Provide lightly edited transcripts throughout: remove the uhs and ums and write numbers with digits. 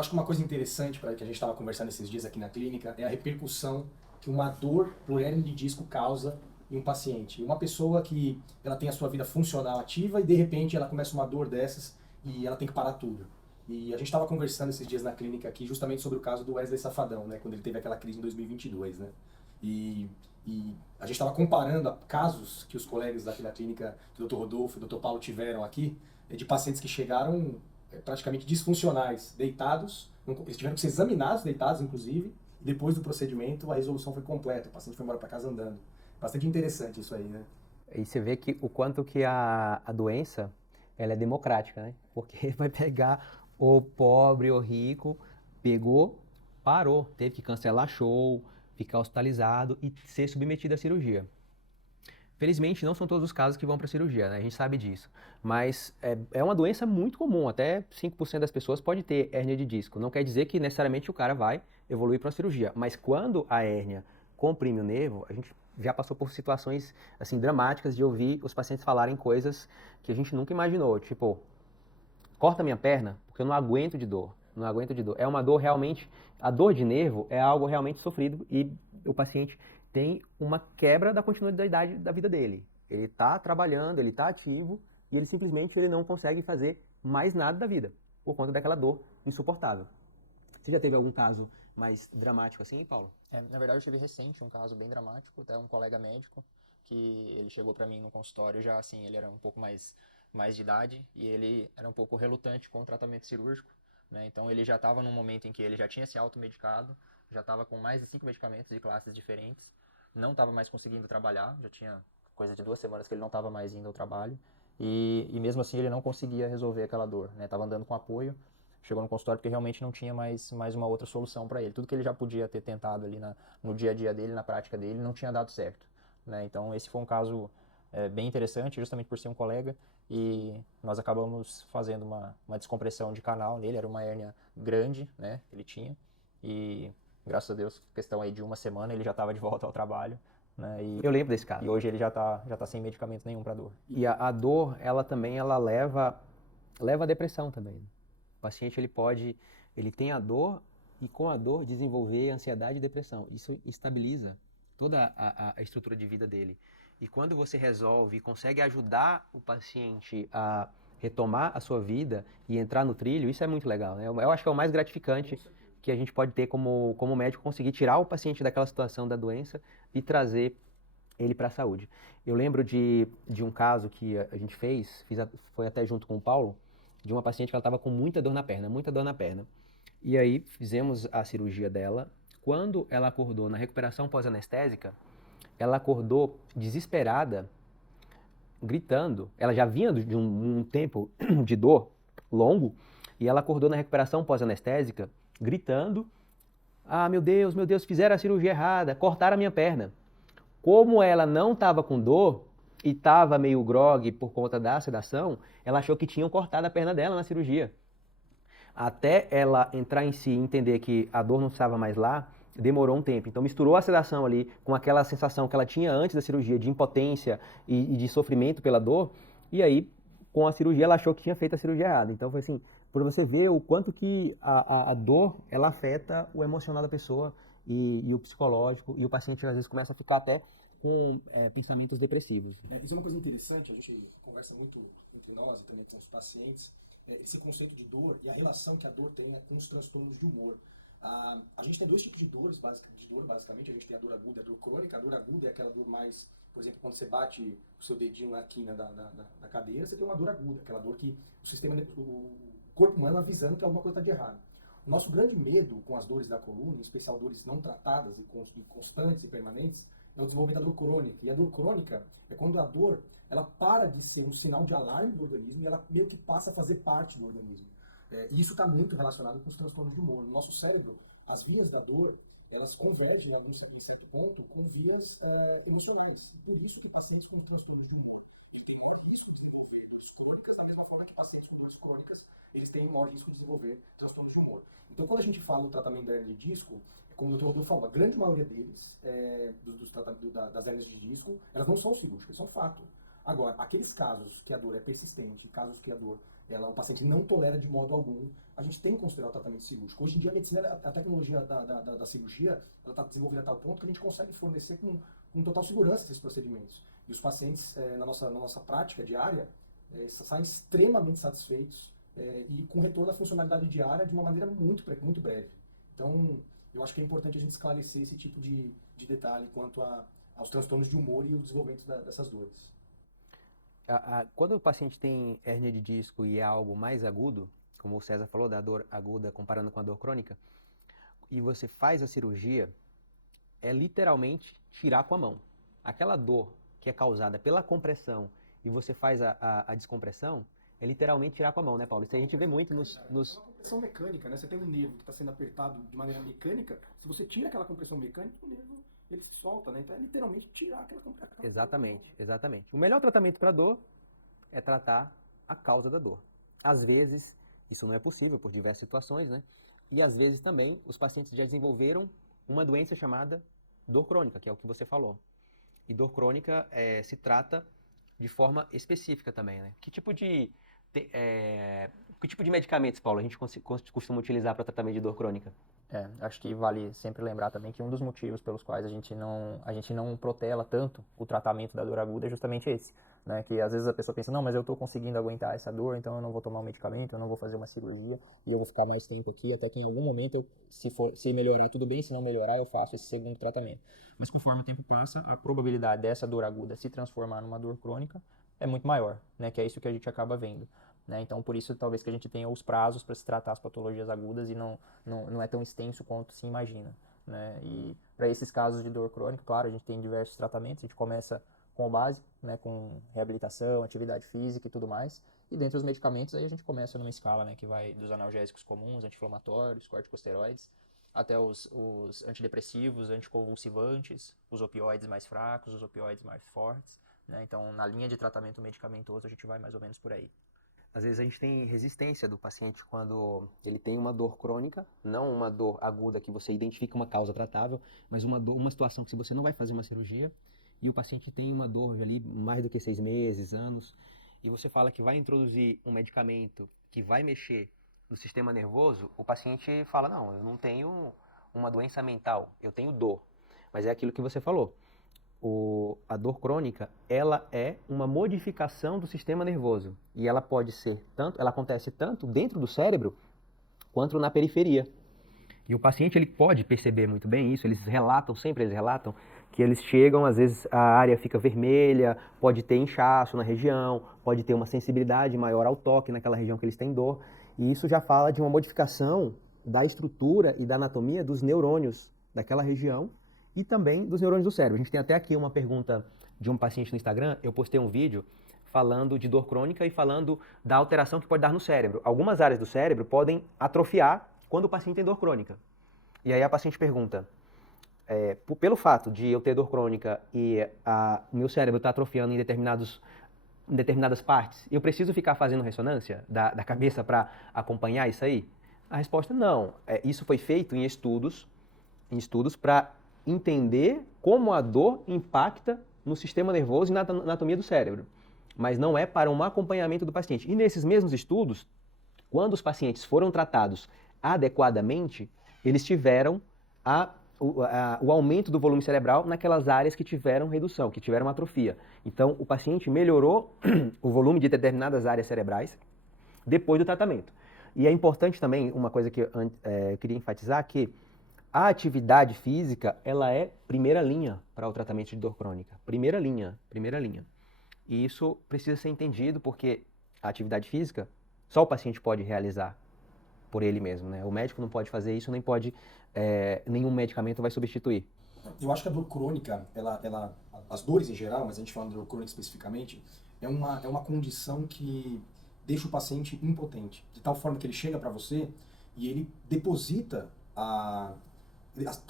Eu acho que uma coisa interessante para que a gente estava conversando esses dias aqui na clínica é a repercussão que uma dor por hérnia de disco causa em um paciente. Uma pessoa que ela tem a sua vida funcional ativa e de repente ela começa uma dor dessas e ela tem que parar tudo. E a gente estava conversando esses dias na clínica aqui justamente sobre o caso do Wesley Safadão, né, quando ele teve aquela crise em 2022, né? E, e a gente estava comparando casos que os colegas aqui da clínica, que o Dr. Rodolfo e o Dr. Paulo tiveram aqui, de pacientes que chegaram praticamente disfuncionais, deitados, eles tiveram que ser examinados, deitados inclusive, e depois do procedimento a resolução foi completa, o paciente foi embora para casa andando. Bastante interessante isso aí, né? E você vê que o quanto que a doença, ela é democrática, né? Porque vai pegar o pobre, o rico, pegou, parou, teve que cancelar show, ficar hospitalizado e ser submetido à cirurgia. Felizmente, não são todos os casos que vão para cirurgia, né? A gente sabe disso. Mas é uma doença muito comum, até 5% das pessoas pode ter hérnia de disco. Não quer dizer que necessariamente o cara vai evoluir para uma cirurgia. Mas quando a hérnia comprime o nervo, a gente já passou por situações assim dramáticas de ouvir os pacientes falarem coisas que a gente nunca imaginou. Tipo, corta minha perna porque eu não aguento de dor. Não aguento de dor. É uma dor realmente. A dor de nervo é algo realmente sofrido e o paciente tem uma quebra da continuidade da vida dele. Ele está trabalhando, ele está ativo e ele simplesmente ele não consegue fazer mais nada da vida por conta daquela dor insuportável. Você já teve algum caso mais dramático assim, Paulo? Na verdade, eu tive recente um caso bem dramático, até um colega médico, que ele chegou para mim no consultório já assim, ele era um pouco mais de idade e ele era um pouco relutante com o tratamento cirúrgico, né? Então ele já estava num momento em que ele já tinha se automedicado, já estava com mais de 5 medicamentos de classes diferentes, não estava mais conseguindo trabalhar, já tinha coisa de 2 semanas que ele não estava mais indo ao trabalho e mesmo assim ele não conseguia resolver aquela dor, né? Tava andando com apoio, chegou no consultório porque realmente não tinha mais uma outra solução para ele. Tudo que ele já podia ter tentado ali no dia a dia dele, na prática dele, não tinha dado certo, né? Então esse foi um caso bem interessante, justamente por ser um colega, e nós acabamos fazendo uma descompressão de canal nele, era uma hérnia grande, né, que ele tinha, e graças a Deus, questão aí de 1 semana, ele já estava de volta ao trabalho, né, Eu lembro desse caso. e hoje ele já tá sem medicamento nenhum para dor. E a dor, ela também ela leva à depressão também. O paciente ele tem a dor e com a dor desenvolver ansiedade e depressão. Isso estabiliza toda a estrutura de vida dele. E quando você resolve e consegue ajudar o paciente a retomar a sua vida e entrar no trilho, isso é muito legal, né? Eu acho que é o mais gratificante que a gente pode ter como médico, conseguir tirar o paciente daquela situação da doença e trazer ele para a saúde. Eu lembro de um caso que a gente foi até junto com o Paulo, de uma paciente que ela estava com muita dor na perna, muita dor na perna. E aí fizemos a cirurgia dela. Quando ela acordou na recuperação pós-anestésica, ela acordou desesperada, gritando. Ela já vinha de um tempo de dor longo e ela acordou na recuperação pós-anestésica, gritando: "Ah, meu Deus, fizeram a cirurgia errada, cortaram a minha perna." Como ela não estava com dor e estava meio grogue por conta da sedação, ela achou que tinham cortado a perna dela na cirurgia. Até ela entrar em si e entender que a dor não estava mais lá, demorou um tempo. Então misturou a sedação ali com aquela sensação que ela tinha antes da cirurgia de impotência e de sofrimento pela dor, e aí com a cirurgia ela achou que tinha feito a cirurgia errada. Então foi assim, por você ver o quanto que a dor ela afeta o emocional da pessoa e o psicológico, e o paciente às vezes começa a ficar até com pensamentos depressivos. Isso é uma coisa interessante, a gente conversa muito entre nós e também com os pacientes, esse conceito de dor e a relação que a dor tem, né, com os transtornos de humor. A gente tem dois tipos de dor, basicamente. A gente tem a dor aguda e a dor crônica. A dor aguda é aquela dor mais, por exemplo, quando você bate o seu dedinho na quina da cadeira, você tem uma dor aguda, aquela dor que o corpo humano avisando que alguma coisa está de errado. O nosso grande medo com as dores da coluna, em especial dores não tratadas e constantes e permanentes, é o desenvolvimento da dor crônica. E a dor crônica é quando a dor ela para de ser um sinal de alarme do organismo e ela meio que passa a fazer parte do organismo. E isso está muito relacionado com os transtornos de humor. No nosso cérebro, as vias da dor, elas convergem em certo ponto com vias emocionais. Por isso que pacientes com transtornos de humor que têm maior risco de desenvolver dores crônicas, da mesma forma que pacientes com dores crônicas, eles têm maior risco de desenvolver transtornos de humor. Então, quando a gente fala do tratamento da hernia de disco, como o Dr. Rodolfo falou, a grande maioria deles, das hernias de disco, elas não são cirúrgicas, são fato. Agora, aqueles casos que a dor é persistente, casos que a dor o paciente não tolera de modo algum, a gente tem que considerar o tratamento cirúrgico. Hoje em dia, a medicina, a tecnologia da cirurgia, ela está desenvolvida a tal ponto que a gente consegue fornecer com total segurança esses procedimentos. E os pacientes, na nossa prática diária, saem extremamente satisfeitos e com retorno à funcionalidade diária de uma maneira muito breve. Então, eu acho que é importante a gente esclarecer esse tipo de detalhe quanto aos transtornos de humor e o desenvolvimento dessas dores. Quando o paciente tem hérnia de disco e é algo mais agudo, como o César falou, da dor aguda comparando com a dor crônica, e você faz a cirurgia, é literalmente tirar com a mão. Aquela dor que é causada pela compressão e você faz a descompressão, é literalmente tirar com a mão, né, Paulo? Isso a gente vê muito nos... É uma compressão mecânica, né? Você tem um nervo que está sendo apertado de maneira mecânica, se você tira aquela compressão mecânica, o nervo ele se solta, né? Então é literalmente tirar aquela compressão. Exatamente, exatamente. O melhor tratamento para dor é tratar a causa da dor. Às vezes, isso não é possível por diversas situações, né? E às vezes também os pacientes já desenvolveram uma doença chamada dor crônica, que é o que você falou. E dor crônica se trata de forma específica também, né? Que tipo de medicamentos, Paulo, a gente costuma utilizar para tratamento de dor crônica? Acho que vale sempre lembrar também que um dos motivos pelos quais a gente não protela tanto o tratamento da dor aguda é justamente esse, né? Que às vezes a pessoa pensa, não, mas eu estou conseguindo aguentar essa dor, então eu não vou tomar um medicamento, eu não vou fazer uma cirurgia, e eu vou ficar mais tempo aqui, até que em algum momento, se melhorar, tudo bem, se não melhorar, eu faço esse segundo tratamento. Mas conforme o tempo passa, a probabilidade dessa dor aguda se transformar numa dor crônica é muito maior, né? Que é isso que a gente acaba vendo. Né? Então, por isso, talvez que a gente tenha os prazos para se tratar as patologias agudas e não é tão extenso quanto se imagina. Né? E para esses casos de dor crônica, claro, a gente tem diversos tratamentos. A gente começa com o básico, né? Com reabilitação, atividade física e tudo mais. E dentre os medicamentos, aí a gente começa numa escala, né? Que vai dos analgésicos comuns, anti-inflamatórios, corticosteroides, até os antidepressivos, anticonvulsivantes, os opioides mais fracos, os opioides mais fortes. Né? Então, na linha de tratamento medicamentoso, a gente vai mais ou menos por aí. Às vezes a gente tem resistência do paciente quando ele tem uma dor crônica, não uma dor aguda que você identifica uma causa tratável, mas uma situação que se você não vai fazer uma cirurgia e o paciente tem uma dor ali mais do que 6 meses, anos, e você fala que vai introduzir um medicamento que vai mexer no sistema nervoso, o paciente fala, não, eu não tenho uma doença mental, eu tenho dor. Mas é aquilo que você falou. A dor crônica, ela é uma modificação do sistema nervoso e ela acontece tanto dentro do cérebro quanto na periferia. E o paciente ele pode perceber muito bem isso, eles relatam que eles chegam, às vezes a área fica vermelha, pode ter inchaço na região, pode ter uma sensibilidade maior ao toque naquela região que eles têm dor, e isso já fala de uma modificação da estrutura e da anatomia dos neurônios daquela região e também dos neurônios do cérebro. A gente tem até aqui uma pergunta de um paciente no Instagram, eu postei um vídeo falando de dor crônica e falando da alteração que pode dar no cérebro. Algumas áreas do cérebro podem atrofiar quando o paciente tem dor crônica. E aí a paciente pergunta, pelo fato de eu ter dor crônica e o meu cérebro está atrofiando em determinadas partes, eu preciso ficar fazendo ressonância da cabeça para acompanhar isso aí? A resposta não. Isso foi feito em estudos para entender como a dor impacta no sistema nervoso e na anatomia do cérebro, mas não é para um acompanhamento do paciente. E nesses mesmos estudos, quando os pacientes foram tratados adequadamente, eles tiveram o aumento do volume cerebral naquelas áreas que tiveram redução, que tiveram atrofia. Então, o paciente melhorou o volume de determinadas áreas cerebrais depois do tratamento. E é importante também, uma coisa que eu queria enfatizar, que a atividade física, ela é primeira linha para o tratamento de dor crônica. Primeira linha. E isso precisa ser entendido porque a atividade física só o paciente pode realizar por ele mesmo, né? O médico não pode fazer isso, nem pode, nenhum medicamento vai substituir. Eu acho que a dor crônica, as dores em geral, mas a gente falando de dor crônica especificamente, é uma condição que deixa o paciente impotente, de tal forma que ele chega para você e ele deposita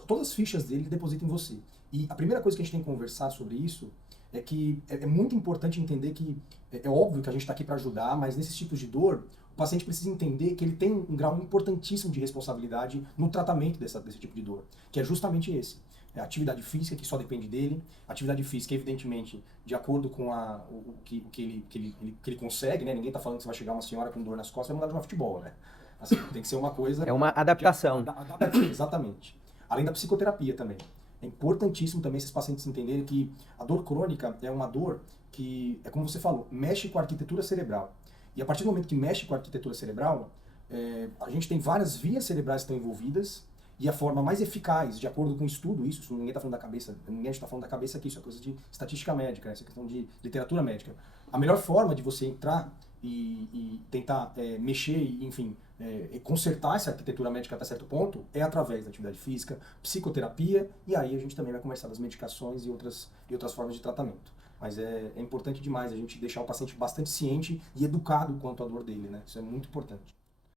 todas as fichas dele depositam em você. E a primeira coisa que a gente tem que conversar sobre isso é que é muito importante entender que é óbvio que a gente está aqui para ajudar, mas nesses tipos de dor, o paciente precisa entender que ele tem um grau importantíssimo de responsabilidade no tratamento desse tipo de dor, que é justamente esse. atividade física, que só depende dele. Atividade física, evidentemente, de acordo com o que ele consegue, né? Ninguém está falando que você vai chegar uma senhora com dor nas costas e vai mandar jogar futebol, né? Assim, tem que ser uma coisa... É uma adaptação. Exatamente. Além da psicoterapia também. É importantíssimo também esses pacientes entenderem que a dor crônica é uma dor que, é como você falou, mexe com a arquitetura cerebral. E a partir do momento que mexe com a arquitetura cerebral, a gente tem várias vias cerebrais que estão envolvidas, e a forma mais eficaz, de acordo com o estudo, isso ninguém está falando da cabeça, ninguém está falando da cabeça aqui, isso é coisa de estatística médica, né? Isso é questão de literatura médica. A melhor forma de você entrar e tentar mexer e, enfim, consertar essa arquitetura médica até certo ponto é através da atividade física, psicoterapia, e aí a gente também vai conversar das medicações e outras formas de tratamento. Mas é importante demais a gente deixar o paciente bastante ciente e educado quanto à dor dele, né? Isso é muito importante.